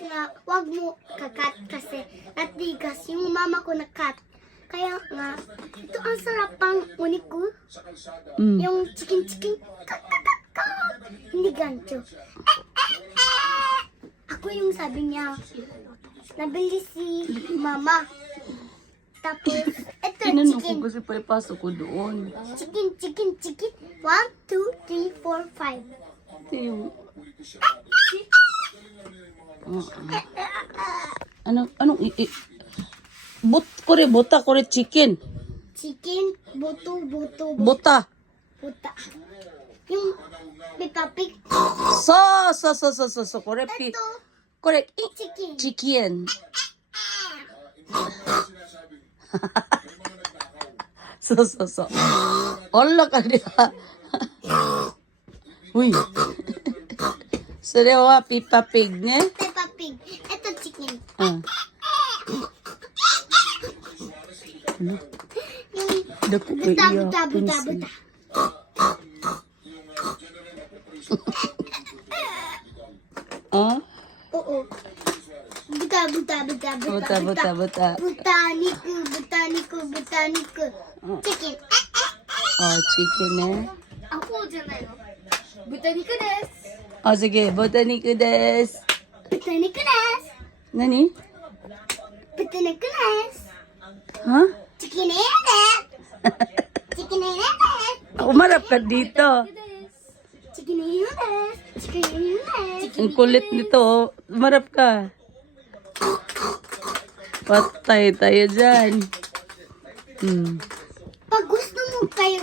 nga, wag mo kakat kasi natigas yung mama ko nakat. Kaya nga, ito ang sarap pang unik ko. Yung chicken, kak. Hindi gancho. Ako yung sabi niya, nabili si mama. Tapos, ito Tinanong chicken. ko kasi paipasok ko doon. Chicken. 1, 2, 3, 4, 5. Ito yung... Anong buta kore chicken. Chicken, buto. Buta. Puta. Yung Peppa Pig. So, kore Ito, kore chicken. chicken. So. Olla ka diha. Uy. Serewa Peppa Pig ne? Peppa Pig. Ito chicken. Ah. Yung Dako ko buta. iya. Ah? Oo. Buta. Buta. Botanico. Chicken. Oh, chicken eh. Ako dyan na yun. Botanico des. Oh, sige. Botanico des. Botanico des. Nani? Botanico des. Ha? Chicken des. Chicken des. Umarap ka dito. Chicken des. Ang kulit nito. Umarap ka. Patay tayo dyan. Pag gusto mo kayo